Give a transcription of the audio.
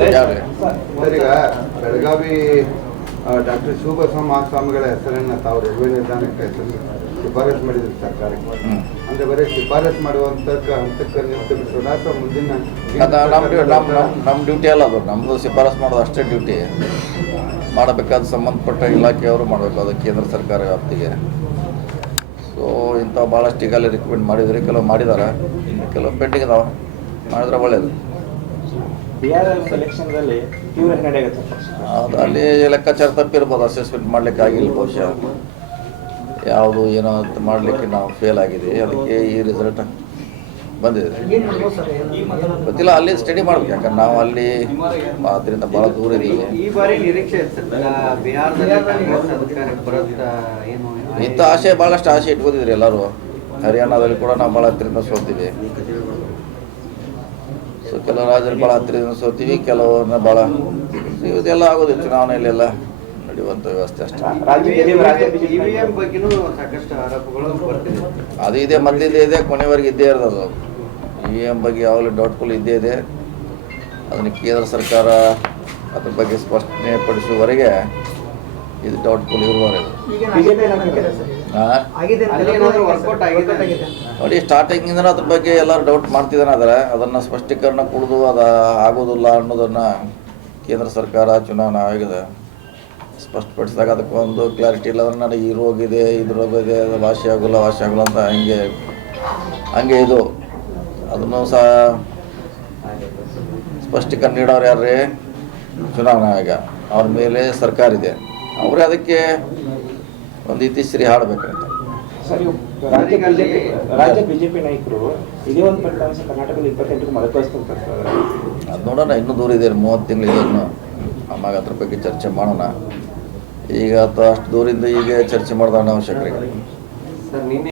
Sir ಈಗ Belagavi doctor Shivabasava ಮಹಾಸ್ವಾಮಿಗಳ ಹೆಸರನ್ನ ತಾವು ರೈಲ್ವೆ ನಿಲ್ದಾಣಕ್ಕೆ ಹೆಸರು ಶಿಫಾರಸ್ ಮಾಡಿದ್ರು ಸರ್ಕಾರಕ್ಕೆ. ಅಂದ್ರೆ ಬರೀ ಶಿಫಾರಸ್ ಮಾಡುವಂತ ಹಂತಕ್ಕೆ ಅಥವಾ ಮುಂದಿನ ನಮ್ಮ ಡ್ಯೂಟಿ ಅಲ್ಲ ಅದು. ನಮ್ಮದು ಶಿಫಾರಸು ಮಾಡೋದು ಅಷ್ಟೇ ಡ್ಯೂಟಿ. ಮಾಡಬೇಕಾದ ಸಂಬಂಧಪಟ್ಟ ಇಲಾಖೆಯವರು ಮಾಡಬೇಕು. ಅದು ಕೇಂದ್ರ ಸರ್ಕಾರ ವ್ಯಾಪ್ತಿಗೆ. ಸೊ ಇಂಥ ಭಾಳಷ್ಟು ಈಗಲೇ ರಿಕಮೆಂಡ್ ಮಾಡಿದ್ರೆ ಕೆಲವು ಮಾಡಿದ್ದಾರೆ. ಕೆಲವು ಪೆಂಡಿಂಗ್ ಇದಾವೆ ಮಾಡಿದ್ರೆ ಒಳ್ಳೆಯದು ಅದು ಅಲ್ಲಿ ಲೆಕ್ಕಾಚಾರ ತಪ್ಪಿರ್ಬೋದು ಅಸೆಸ್ಮೆಂಟ್ ಮಾಡ್ಲಿಕ್ಕೆ ಆಗಿಲ್ಲ ಬಹುಶಃ. ಯಾವುದು ಏನೋ ಅಂತ ಮಾಡಲಿಕ್ಕೆ ನಾವು ಫೇಲ್ ಆಗಿದೆ ಅದಕ್ಕೆ ಈ ರಿಸಲ್ಟ್ ಬಂದಿದೆ. ಗೊತ್ತಿಲ್ಲ ಅಲ್ಲಿ ಸ್ಟಡಿ ಮಾಡ್ಬೇಕು. ಯಾಕಂದ್ರೆ ನಾವು ಅಲ್ಲಿ ಅದರಿಂದ ಬಹಳ ದೂರ ಏನು ಇಂಥ ಆಸೆ ಭಾಳಷ್ಟು ಆಸೆ ಇಟ್ಕೊಂಡಿದ್ರಿ ಎಲ್ಲರೂ. ಹರಿಯಾಣದಲ್ಲಿ ಕೂಡ ನಾವು ಭಾಳ ಹತ್ತಿರದಿಂದ ಸೋತೀವಿ ಕೆಲವು ರಾಜರು ಭಾಳ ಹತ್ತಿರದಿಂದ ಸೋತೀವಿ ಕೆಲವನ್ನ ಭಾಳ ಇದೆಲ್ಲ ಆಗೋದು ಚುನಾವಣೆಯಲ್ಲೆಲ್ಲ ನಡೆಯುವಂಥ ವ್ಯವಸ್ಥೆ ಅಷ್ಟೇ. ಅದು ಇದೆ ಮೊದಲಿದ್ದೇ ಇದೆ ಕೊನೆವರೆಗೆ ಇದ್ದೇ ಇರೋದು ಇ ವಿ ಎಂ ಬಗ್ಗೆ ಯಾವಾಗಲೂ ಡೌಟ್ಫುಲ್ ಇದ್ದೇ ಇದೆ. ಅದನ್ನು ಕೇಂದ್ರ ಸರ್ಕಾರ ಅದ್ರ ಬಗ್ಗೆ ಸ್ಪಷ್ಟನೆ ಪಡಿಸುವವರೆಗೆ ಇದು ಡೌಟ್ಫುಲ್ ಇರುವವರೆಗೆ. ನೋಡಿ ಸ್ಟಾರ್ಟಿಂಗಿಂದ ಅದ್ರ ಬಗ್ಗೆ ಎಲ್ಲರೂ ಡೌಟ್ ಮಾಡ್ತಿದ್ದಾನೆ ಆದ್ರೆ ಅದನ್ನು ಸ್ಪಷ್ಟೀಕರಣ ಕುಡಿದು ಅದು ಆಗೋದಿಲ್ಲ ಅನ್ನೋದನ್ನು ಕೇಂದ್ರ ಸರ್ಕಾರ ಚುನಾವಣಾ ಆಯೋಗದ ಸ್ಪಷ್ಟಪಡಿಸಿದಾಗ ಅದಕ್ಕೆ ಒಂದು ಕ್ಲಾರಿಟಿ ಇಲ್ಲ. ಅಂದ್ರೆ ನನಗೆ ಈ ರೋಗ ಇದೆ ಇದು ರೋಗ ಇದೆ ಅದು ವಾಸಿ ಆಗೋಲ್ಲ ವಾಸಿ ಆಗೋಲ್ಲ ಅಂತ ಹಂಗೆ ಹಂಗೆ ಇದು. ಅದನ್ನು ಸಹ ಸ್ಪಷ್ಟೀಕರಣ ನೀಡೋರು ಯಾರೇ ಚುನಾವಣಾ ಆಯೋಗ. ಅವ್ರ ಮೇಲೆ ಸರ್ಕಾರ ಇದೆ. ಅವರೇ ಅದಕ್ಕೆ ಒಂದು ಇತಿಶ್ರೀ ಹಾಡಬೇಕಂತ ರಾಜ್ಯ ಬಿಜೆಪಿ ರಾಜ್ಯ ಬಿಜೆಪಿ ನಾಯಕರು ಇದೇ ಒಂದು ಫಲಿತಾಂಶ ಕರ್ನಾಟಕದಲ್ಲಿ ಇಪ್ಪತ್ತೆಂಟಕ್ಕೆ ಮರುಕಳಿಸ್ತಾರೆ ಸರ್ ಅದು ನೋಡೋಣ ಇನ್ನೂ ದೂರ ಇದೆ ಮೂವತ್ತು ತಿಂಗಳಿದೆ ಇನ್ನು. ಆಮಾಗ ಅದ್ರ ಬಗ್ಗೆ ಚರ್ಚೆ ಮಾಡೋಣ. ಈಗ ಅಥವಾ ಅಷ್ಟು ದೂರಿಂದ ಈಗ ಚರ್ಚೆ ಮಾಡೋದು ಅಣ್ಣ ಸರ್ ನಿನ್ನೆ